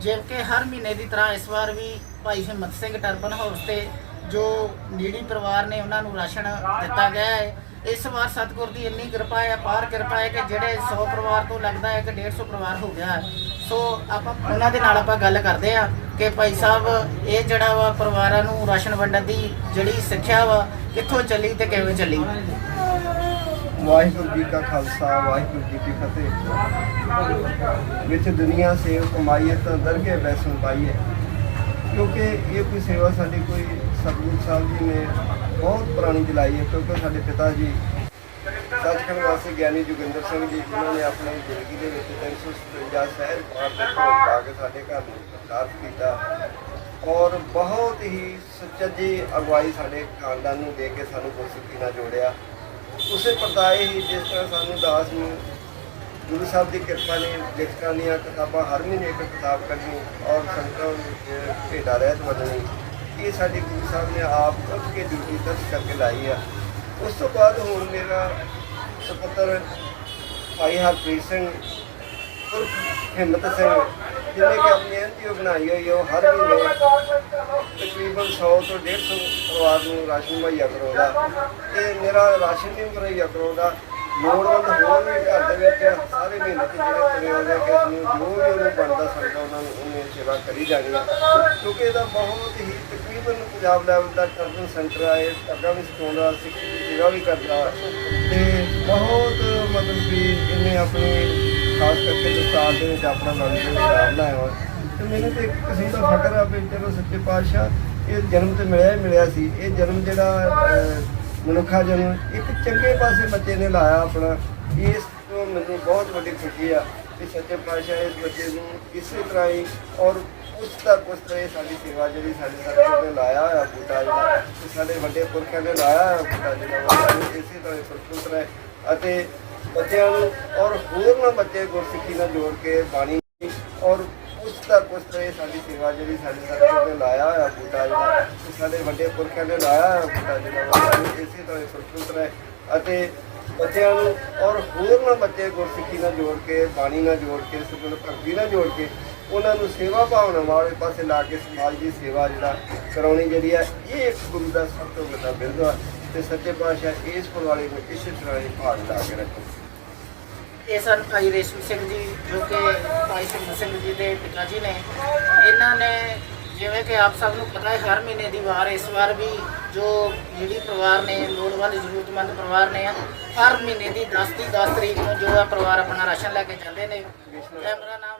ਜਿਵੇਂ ਹਰ ਮਹੀਨੇ ਦੀ ਤਰ੍ਹਾਂ ਇਸ ਵਾਰ ਵੀ ਭਾਈ ਹਿੰਮਤ ਸਿੰਘ ਟਰਬਨ ਹਾਊਸ ਤੇ ਜੋ ਨੀੜੀ ਪਰਿਵਾਰ ਨੇ ਉਹਨਾਂ ਨੂੰ ਰਾਸ਼ਨ ਦਿੱਤਾ ਗਿਆ ਹੈ, ਇਸ ਵਾਰ ਸਤਿਗੁਰ ਦੀ ਇੰਨੀ ਕਿਰਪਾ ਹੈ ਪਾਰ ਕਿਰਪਾ ਹੈ ਕਿ ਜਿਹੜੇ 100 ਪਰਿਵਾਰ ਤੋਂ ਲੱਗਦਾ ਹੈ ਕਿ 150 ਪਰਿਵਾਰ ਹੋ ਗਿਆ ਸੋ ਆਪਾਂ ਉਹਨਾਂ ਦੇ ਨਾਲ ਆਪਾਂ ਗੱਲ ਕਰਦੇ ਆ ਕਿ ਭਾਈ ਸਾਹਿਬ, ਇਹ ਜਿਹੜਾ ਵਾ ਪਰਿਵਾਰਾਂ ਨੂੰ ਰਾਸ਼ਨ ਵੰਡਣ ਦੀ ਜਿਹੜੀ ਸਿੱਖਿਆ ਵਾ, ਕਿੱਥੋਂ ਚੱਲੀ ਤੇ ਕਿਵੇਂ ਚੱਲੀ? ਵਾਹਿਗੁਰੂ ਜੀ ਕਾ ਖਾਲਸਾ, ਵਾਹਿਗੁਰੂ ਜੀ ਕੀ ਫਤਿਹ। ਵਿੱਚ ਦੁਨੀਆ ਸੇਵ ਕਮਾਈਏ ਤਾਂ ਦਰਗੇ ਬੈਸਨ ਪਾਈਏ ਕਿਉਂਕਿ ਇਹ ਕੋਈ ਸੇਵਾ ਸਾਡੀ ਕੋਈ ਸਤਿਗੁਰੂ ਸਾਹਿਬ ਜੀ ਨੇ ਬਹੁਤ ਪੁਰਾਣੀ ਚਲਾਈ ਹੈ, ਕਿਉਂਕਿ ਸਾਡੇ ਪਿਤਾ ਜੀ ਸੱਚਖੰਡ ਵਾਸੀ ਗਿਆਨੀ ਜੋਗਿੰਦਰ ਸਿੰਘ ਜੀ, ਜਿਨ੍ਹਾਂ ਨੇ ਆਪਣੀ ਜ਼ਿੰਦਗੀ ਦੇ ਵਿੱਚ 357 ਸਹਿਜ ਪਾਠ ਦੇ ਕੇ ਸਾਡੇ ਘਰ ਨੂੰ ਪ੍ਰਚਾਰ ਕੀਤਾ। ਔਰ ਬਹੁਤ ਹੀ ਸੁਚੱਜੀ ਅਗਵਾਈ ਸਾਡੇ ਖਾਨਦਾਨ ਨੂੰ ਦੇ ਕੇ ਸਾਨੂੰ ਗੁਰਸਿੱਖੀ ਨਾਲ ਜੋੜਿਆ। ਉਸੇ ਪਰਤਾਏ ਹੀ ਜਿਸ ਤਰ੍ਹਾਂ ਸਾਨੂੰ ਦਾਸ ਨੂੰ ਗੁਰੂ ਸਾਹਿਬ ਦੀ ਕਿਰਪਾ ਨੇ ਲਿਖਤਾਂ ਦੀਆਂ ਕਿਤਾਬਾਂ ਹਰ ਮਹੀਨੇ ਇੱਕ ਕਿਤਾਬ ਕਰਨੀ ਔਰ ਸੰਗਤਾਂ ਵਿੱਚ ਭੇਡਾ ਰਹਿਤ ਵਧਣੀ ਇਹ ਸਾਡੇ ਗੁਰੂ ਸਾਹਿਬ ਨੇ ਆਪ ਉੱਠ ਕੇ ਡਿਊਟੀ ਦਰਜ ਕਰਕੇ ਲਾਈ ਆ। ਉਸ ਤੋਂ ਬਾਅਦ ਹੁਣ ਮੇਰਾ ਸੁਪੁੱਤਰ ਭਾਈ ਹਰਪ੍ਰੀਤ ਸਿੰਘ ਉਰਫ ਹਿੰਮਤ ਸਿੰਘ ਜਿਹਨੇ ਕਿ ਆਪਣੀ ਐਨਜੀਓ ਬਣਾਈ ਹੋਈ ਹੈ, ਉਹ ਹਰ ਮਹੀਨੇ ਤਕਰੀਬਨ 100 ਤੋਂ 150 ਪਰਿਵਾਰ ਨੂੰ ਰਾਸ਼ਨ ਮੁਹੱਈਆ ਕਰਾਉਂਦਾ। ਤੇ ਮੇਰਾ ਰਾਸ਼ਨ ਵੀ ਮੁਹੱਈਆ ਕਰਾਉਂਦਾ। ਲੋੜਵੰਦ ਹੋਰ ਵੀ ਘਰ ਦੇ ਵਿੱਚ ਸਾਰੇ ਮਹੀਨੇ ਤੇ ਜਿਹੜੇ ਤੁਰੇ ਆਉਂਦੇ ਕਿ ਅਸੀਂ ਜੋ ਵੀ ਉਹਨੂੰ ਬਣਦਾ ਸਕਦਾ ਉਹਨਾਂ ਨੂੰ ਉਹਨੇ ਸੇਵਾ ਕਰੀ ਜਾਣੀ ਹੈ। ਕਿਉਂਕਿ ਇਹਦਾ ਬਹੁਤ ਹੀ ਤਕਰੀਬਨ ਪੰਜਾਬ ਲੈਵਲ ਦਾ ਟਰਬਨ ਸੈਂਟਰ ਆ, ਇਹ ਅੱਗਾ ਵੀ ਸਿਖਾਉਂਦਾ, ਸਿੱਖ ਦੀ ਸੇਵਾ ਵੀ ਕਰਦਾ। ਤੇ ਬਹੁਤ ਮਤਲਬ ਕਿ ਇਹਨੇ ਆਪਣੀ ਖਾਸ ਕਰਕੇ ਦਸਤਾਰ ਦੇ ਵਿੱਚ ਆਪਣਾ ਨਾਮ ਦੇ ਨਾਮ ਲਾਇਆ ਹੋਇਆ। ਤੇ ਮੈਨੂੰ ਤੇ ਇੱਕ ਕਿਸਮ ਦਾ ਫਖਰ ਆ ਵੀ ਚਲੋ ਸੱਚੇ ਪਾਤਸ਼ਾਹ ਇਹ ਜਨਮ ਤੇ ਮਿਲਿਆ ਹੀ ਮਿਲਿਆ ਸੀ ਇਹ ਜਨਮ ਜਿਹੜਾ ਅਹ, ਮਨੁੱਖਾ ਜਨਮ ਇੱਕ ਚੰਗੇ ਪਾਸੇ ਬੱਚੇ ਨੇ ਲਾਇਆ ਆਪਣਾ। ਇਸ ਤੋਂ ਮੈਨੂੰ ਬਹੁਤ ਵੱਡੀ ਖੁਸ਼ੀ ਆ ਕਿ ਸੱਚੇ ਪਾਤਸ਼ਾਹ ਇਸ ਬੱਚੇ ਨੂੰ ਇਸੇ ਤਰ੍ਹਾਂ ਹੀ ਔਰ ਉਸ ਤੱਕ ਉਸ ਤਰ੍ਹਾਂ ਸਾਡੀ ਸੇਵਾ ਜਿਹੜੀ ਸਾਡੇ ਸਤਿਗੁਰ ਨੇ ਲਾਇਆ ਹੋਇਆ ਬੂਟਾ ਜਿਹੜਾ ਤੇ ਸਾਡੇ ਵੱਡੇ ਪੁਰਖਾਂ ਨੇ ਲਾਇਆ ਹੋਇਆ ਬੂਟਾ ਜਿਹੜਾ ਵਾ, ਇਸੇ ਤਰ੍ਹਾਂ ਹੀ ਪ੍ਰਫੁੱਲਤ ਰਹੇ। ਅਤੇ ਬੱਚਿਆਂ ਨੂੰ ਔਰ ਹੋਰ ਨਾ ਬੱਚੇ ਗੁਰਸਿੱਖੀ ਨਾਲ ਜੋੜ ਕੇ ਬਾਣੀ ਔਰ ਉਸ ਤੱਕ ਉਸ ਤਰ੍ਹਾਂ ਸਾਡੀ ਸੇਵਾ ਜਿਹੜੀ ਸਾਡੇ ਸਤਿਗੁਰ ਨੇ ਲਾਇਆ ਹੋਇਆ ਬੂਟਾ ਜਿਹੜਾ ਸਾਡੇ ਵੱਡੇ ਪੁਰਖਾਂ ਨੇ ਲਾਇਆ ਹੋਇਆ ਬੂਟਾ ਜਿਹੜਾ ਇਸੇ ਤਰ੍ਹਾਂ ਸੁਰੱਖਿਅਤ ਰਹੇ ਅਤੇ ਬੱਚਿਆਂ ਨੂੰ ਔਰ ਹੋਰ ਨਾ ਬੱਚੇ ਗੁਰਸਿੱਖੀ ਨਾਲ ਜੋੜ ਕੇ, ਬਾਣੀ ਨਾਲ ਜੋੜ ਕੇ ਸੁਖਮਨ ਭਗਤੀ ਨਾਲ ਜੋੜ ਕੇ ਉਹਨਾਂ ਨੂੰ ਸੇਵਾ ਭਾਵਨਾ ਵਾਲੇ ਪਾਸੇ ਲਾ ਕੇ ਸਮਾਜ ਦੀ ਸੇਵਾ ਜਿਹੜਾ ਕਰਾਉਣੀ ਜਿਹੜੀ ਹੈ ਇਹ ਇੱਕ ਗੁਰੂ ਦਾ ਸਭ ਤੋਂ ਵੱਡਾ ਬਿਰਦ ਆ ਤੇ ਸੱਚੇ ਪਾਤਸ਼ਾਹ ਇਸ ਪਰਵਾਲੇ ਨੂੰ ਇਸੇ ਤਰ੍ਹਾਂ ਹੀ ਭਾਗ ਲਾ ਕੇ ਰੱਖੋ ਇਹ ਸਨ ਭਾਈ ਰੇਸ਼ਮ ਸਿੰਘ ਜੀ ਜੋ ਕਿ ਭਾਈ ਸਿੰਘ ਸਿੰਘ ਜੀ ਦੇ ਪਿਤਾ ਜੀ ਨੇ। ਇਹਨਾਂ ਨੇ ਜਿਵੇਂ ਕਿ ਆਪ ਸਭ ਨੂੰ ਪਤਾ ਹੈ ਹਰ ਮਹੀਨੇ ਦੀ ਵਾਰ ਇਸ ਵਾਰ ਵੀ ਜੋ ਜਿਹੜੀ ਪਰਿਵਾਰ ਨੇ ਲੋੜਵੰਦ ਜ਼ਰੂਰਤਮੰਦ ਪਰਿਵਾਰ ਨੇ ਹਰ ਮਹੀਨੇ ਦੀ 10 ਦੀ 10 ਤਰੀਕ ਨੂੰ ਜੋ ਹੈ ਪਰਿਵਾਰ ਆਪਣਾ ਰਾਸ਼ਨ ਲੈ ਕੇ ਜਾਂਦੇ ਨੇ। ਮੇਰਾ ਨਾਮ